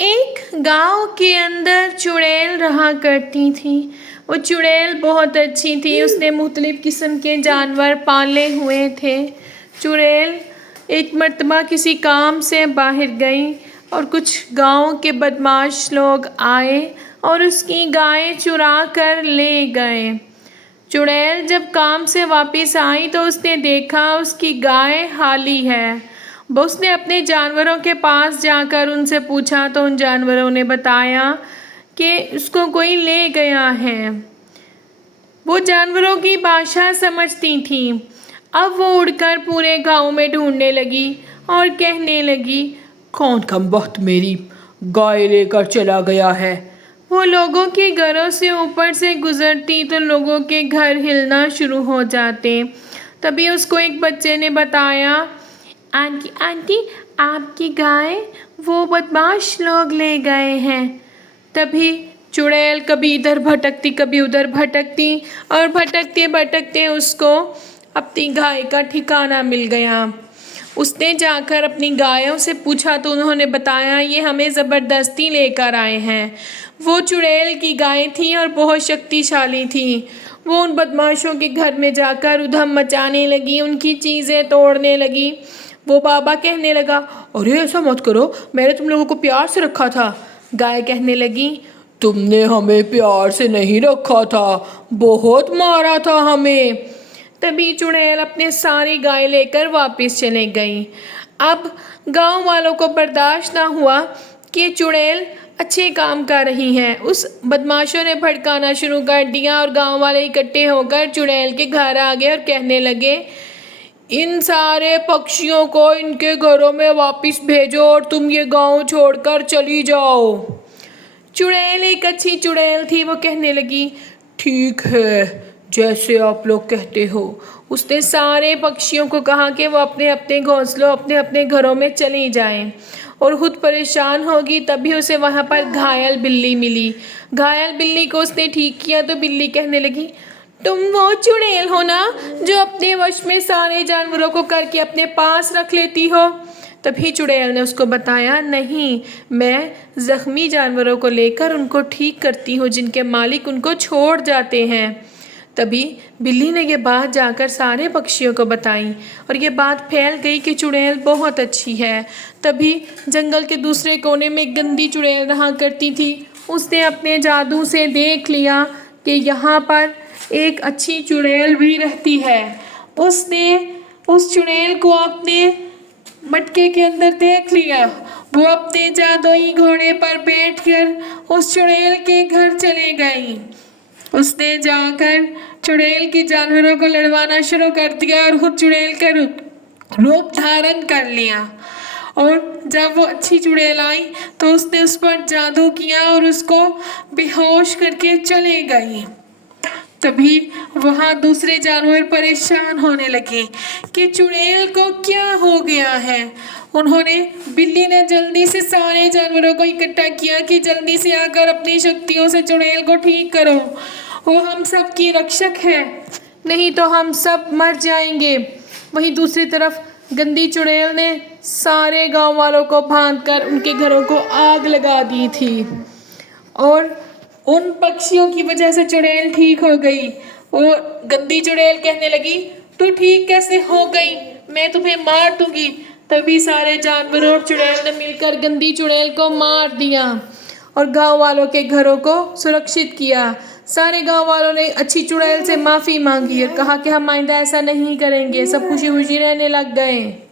ایک گاؤں کے اندر چڑیل رہا کرتی تھی۔ وہ چڑیل بہت اچھی تھی۔ اس نے مختلف قسم کے جانور پالے ہوئے تھے۔ چڑیل ایک مرتبہ کسی کام سے باہر گئی اور کچھ گاؤں کے بدمعاش لوگ آئے اور اس کی گائے چرا کر لے گئے۔ چڑیل جب کام سے واپس آئی تو اس نے دیکھا اس کی گائے خالی ہے۔ اس نے اپنے جانوروں کے پاس جا کر ان سے پوچھا تو ان جانوروں نے بتایا کہ اس کو کوئی لے گیا ہے۔ وہ جانوروں کی بھاشا سمجھتی تھیں۔ اب وہ اڑ کر پورے گاؤں میں ڈھونڈنے لگی اور کہنے لگی، کون کم بخت میری گائے لے کر چلا گیا ہے۔ وہ لوگوں کے گھروں سے اوپر سے گزرتی تو لوگوں کے گھر ہلنا شروع ہو جاتے۔ تبھی اس کو ایک بچے نے بتایا، آنٹی آپ کی گائے وہ بدمعاش لوگ لے گئے ہیں۔ تبھی چڑیل کبھی ادھر بھٹکتی کبھی ادھر بھٹکتی اور بھٹکتے بھٹکتے اس کو اپنی گائے کا ٹھکانہ مل گیا۔ اس نے جا کر اپنی گایوں سے پوچھا تو انہوں نے بتایا، یہ ہمیں زبردستی لے کر آئے ہیں۔ وہ چڑیل کی گائے تھی اور بہت شکتیشالی تھی۔ وہ ان بدمعاشوں کے گھر میں جا کر ادھم مچانے لگی، ان کی چیزیں توڑنے لگی۔ وہ بابا کہنے لگا، ارے ایسا مت کرو، میں نے تم لوگوں کو پیار سے رکھا تھا۔ گائے کہنے لگی، تم نے ہمیں پیار سے نہیں رکھا تھا، بہت مارا تھا ہمیں۔ تبھی چڑیل اپنے ساری گائے لے کر واپس چلے گئی۔ اب گاؤں والوں کو برداشت نہ ہوا کہ چڑیل اچھے کام کر رہی ہے۔ اس بدمعاشوں نے بھڑکانا شروع کر دیا اور گاؤں والے اکٹھے ہو کر چڑیل کے گھر آ گئے اور کہنے لگے، ان سارے پکشیوں کو ان کے گھروں میں واپس بھیجو اور تم یہ گاؤں چھوڑ کر چلی جاؤ۔ چڑیل ایک اچھی چڑیل تھی۔ وہ کہنے لگی، ٹھیک ہے، جیسے آپ لوگ کہتے ہو۔ اس نے سارے پکشیوں کو کہا کہ وہ اپنے اپنے گھونسلوں اپنے اپنے گھروں میں چلی جائیں اور خود پریشان ہوگی۔ تبھی اسے وہاں پر گھائل بلی ملی۔ گھائل بلی کو اس نے ٹھیک کیا تو بلی کہنے لگی، تم وہ چڑیل ہو نا جو اپنے وش میں سارے جانوروں کو کر کے اپنے پاس رکھ لیتی ہو؟ تبھی چڑیل نے اس کو بتایا، نہیں، میں زخمی جانوروں کو لے کر ان کو ٹھیک کرتی ہوں جن کے مالک ان کو چھوڑ جاتے ہیں۔ تبھی بلی نے یہ بات جا کر سارے پکشیوں کو بتائی اور یہ بات پھیل گئی کہ چڑیل بہت اچھی ہے۔ تبھی جنگل کے دوسرے کونے میں ایک گندی چڑیل رہا کرتی تھی۔ اس نے اپنے جادو سے دیکھ لیا کہ یہاں پر ایک اچھی چڑیل بھی رہتی ہے۔ اس نے اس چڑیل کو اپنے مٹکے کے اندر دیکھ لیا۔ وہ اپنے جادوئی گھوڑے پر بیٹھ کر اس چڑیل کے گھر چلے گئی۔ اس نے جا کر چڑیل کے جانوروں کو لڑوانا شروع کر دیا اور خود چڑیل کا روپ دھارن کر لیا۔ اور جب وہ اچھی چڑیل آئی تو اس نے اس پر جادو کیا اور اس کو بے ہوش کر کے چلے گئی۔ تبھی وہاں دوسرے جانور پریشان ہونے لگے کہ چڑیل کو کیا ہو گیا ہے۔ بلی نے جلدی سے سارے جانوروں کو اکٹھا کیا کہ جلدی سے آ کر اپنی شکتیوں سے چڑیل کو ٹھیک کرو، وہ ہم سب کی رکشک ہے، نہیں تو ہم سب مر جائیں گے۔ وہیں دوسری طرف گندی چڑیل نے سارے گاؤں والوں کو باندھ کر ان کے گھروں کو آگ لگا دی تھی اور ان پکشیوں کی وجہ سے چڑیل ٹھیک ہو گئی۔ اور گندی چڑیل کہنے لگی، تو ٹھیک کیسے ہو گئی؟ میں تمہیں مار دوں گی۔ تبھی سارے جانوروں اور چڑیل نے مل کر گندی چڑیل کو مار دیا اور گاؤں والوں کے گھروں کو سرکشت کیا۔ سارے گاؤں والوں نے اچھی چڑیل سے معافی مانگی اور کہا کہ ہم آئندہ ایسا نہیں کریں گے۔ سب خوشی خوشی رہنے لگ گئے۔